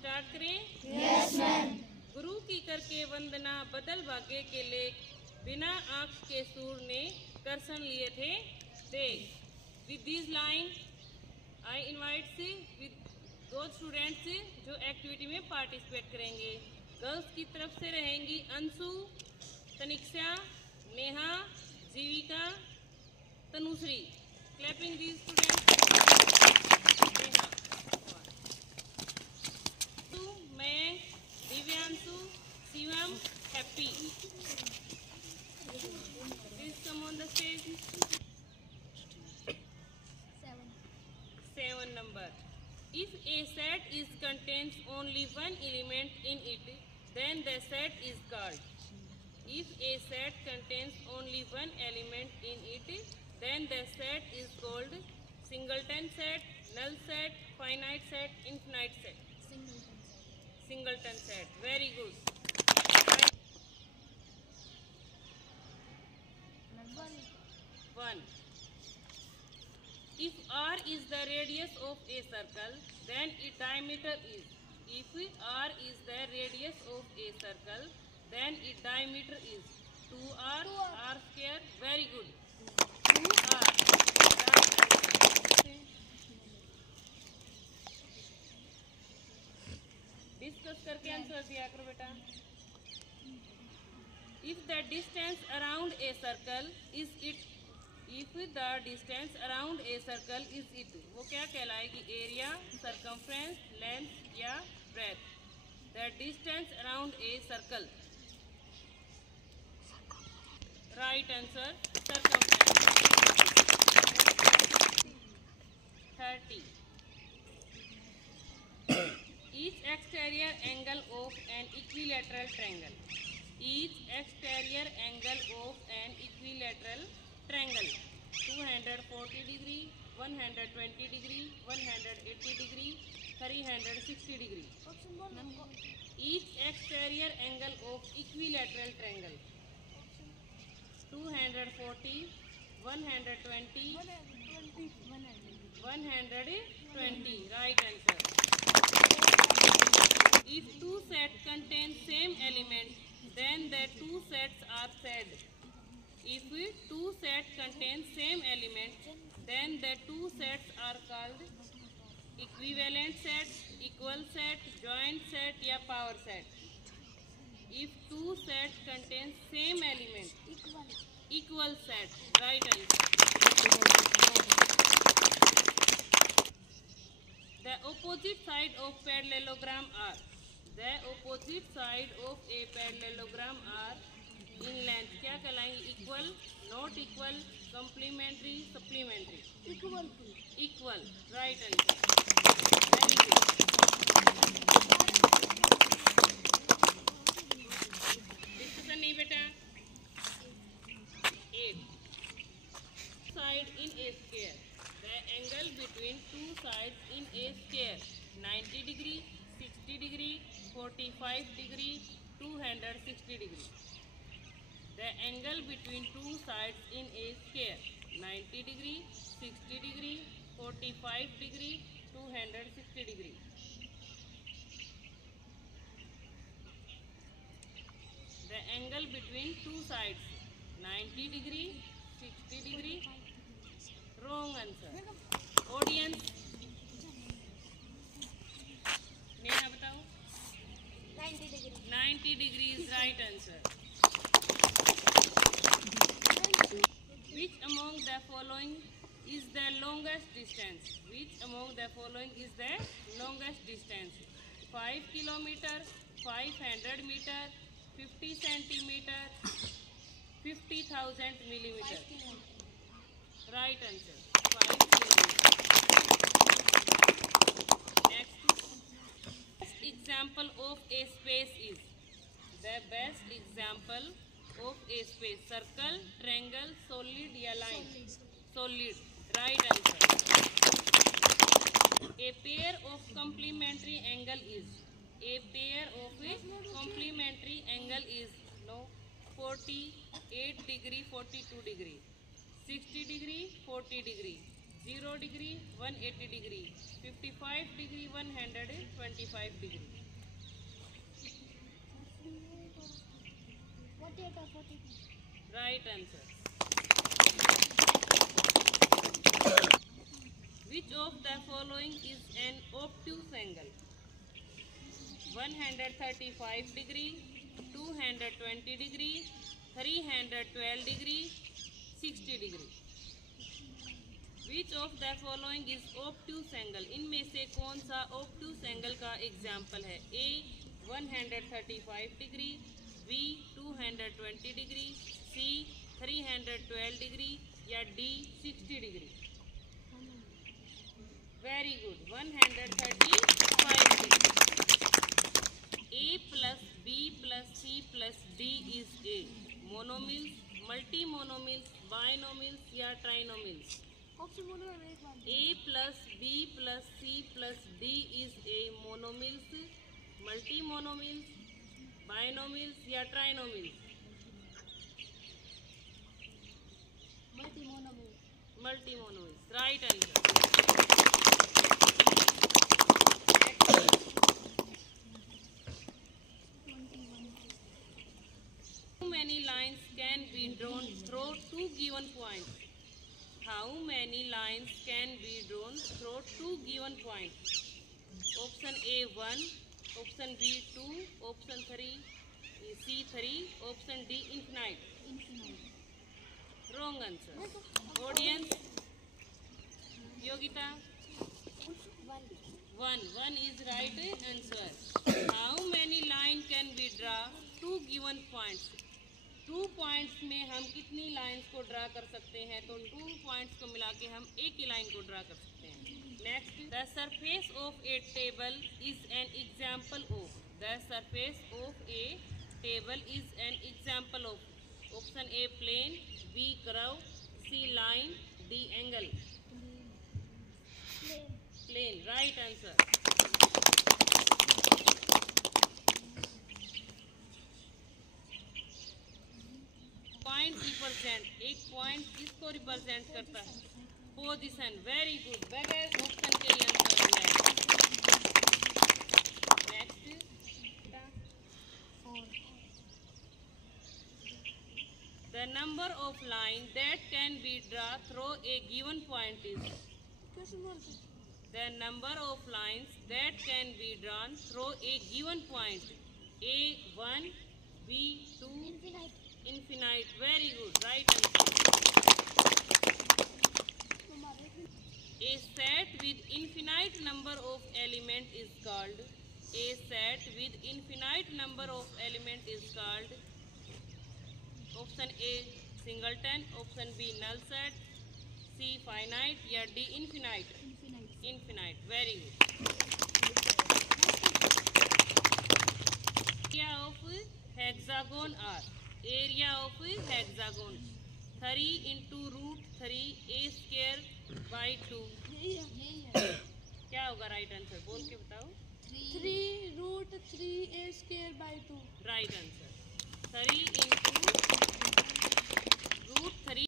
Start करें। Yes ma'am. गुरु की करके वंदना बदल भाग्य के लेख, बिना आंख के सूर ने करसन लिए थे देख। With this line I invite with दो स्टूडेंट्स जो एक्टिविटी में पार्टिसिपेट करेंगे। गर्ल्स की तरफ से रहेंगी Anshu, Taniksha, Neha, Jeevika, Tanushree. Clapping the students. Neha, मैं, Divyanshu, Shivam, Happy. Please come on the stage. 7 number. If a set is contains only one element in it, then the set is called. If a set contains only one element in it, then the set is called singleton set, null set, finite set, infinite set. Singleton set. Very good. 1. If r is the radius of a circle, then its diameter is. If r is the radius of a circle, then its diameter is 2r, r square. Very good. 2r. Discuss करके answer दिया करो बेटा। If the distance around a circle is it, if the distance around a circle is it, वो क्या कहलाएगी? Area, circumference, length या breadth? The distance around a circle. Right answer, circumference. 30. Each exterior angle of an equilateral triangle. Each exterior angle of an equilateral triangle. 240 degree, 120 degree, 180 degree, 360 degree. Each exterior angle of equilateral triangle. 240, 120, 120. Right answer. If two sets contain same element, then the two sets are said. If two sets contain same element, then the two sets are called equivalent set, equal set, joint set या power set. If two sets contain same element, equal set. Right answer. The opposite side of parallelogram are. The opposite side of a parallelogram are in length क्या कहलाएंगे? Equal, not equal, complementary, supplementary. Equal. Right answer. Very good. Discussion नहीं बेटा। 8. Side in a square. The angle between two sides in a square 90 degree, 60 degree, 45 degree, 260 degree. The angle between two sides in a square 90 degree, 60 degree, 45 degree, 260 degree. The angle between two sides 90 degree, 60 degree. Wrong answer. Audience. Neha बताओ। 90 degree. 90 degree is right answer. Which among the following is the longest distance? Which among the following is the longest distance? 5 kilometer, 500 meter, 50 centimeter, 50,000 millimeter. Right answer. 5 kilometer. Next. Best example of a space is. The best example of a space. Circle, triangle, solid या line. Solid. Right answer. A pair of complementary angle is. A pair of complementary angle is. No. 48 degree, 42 degree. 60 degree, 40 degree. 0 degree 180 degree, 55 degree 125 degree. 48 or 42. Right answer. Which of the following is an obtuse angle? 135 degree, 220 degree, 312 degree, 60 degree. Which of the following is obtuse angle? इनमें से कौन सा obtuse angle का example है? A 135 degree, B 220 degree, C 312 degree या D 60 degree. Very good. 135 degree. A plus B plus C plus D is A. Monomils, multimonomils, binomials या trinomials. Option बोलो मैं एक बार. A plus B plus C plus D is a monomils, multimonomils, binomials या trinomials. मल्टीमोनोमियल. Multimonomils. Right answer. How many lines can be drawn through two given points? How many lines can be drawn through two given points? Option A 1, option B 2, option 3 C 3, option D infinite. Wrong answer. Audience, Yogita. 1 is right answer. How many line can we draw two given points? 2 points में हम कितनी lines को draw कर सकते हैं? तो 2 points को मिला के हम एक ही लाइन को ड्रा कर सकते हैं. Next, the surface of a table is an example of. The surface of a table is an example of. Option A plane, B curve, C line, D angle. Plane. Right answer. Point represent. एक point किसको represent करता है? Position. Very good. बगैर option के ही answer है. Next, the number of line that can be draw through a given point is. The number of lines that can be drawn through a given point. A 1, B 2, infinite. Very good. Right answer. A set with infinite number of element is called. A set with infinite number of element is called. Option A singleton, option B null set, C finite या D infinite. Infinite. Very good. Area of hexagon are. Area of hexagon 3 into root 3 a square by 2. क्या होगा right answer? बोल के बताओ. 3√3a² by 2. Right answer. 3 into root 3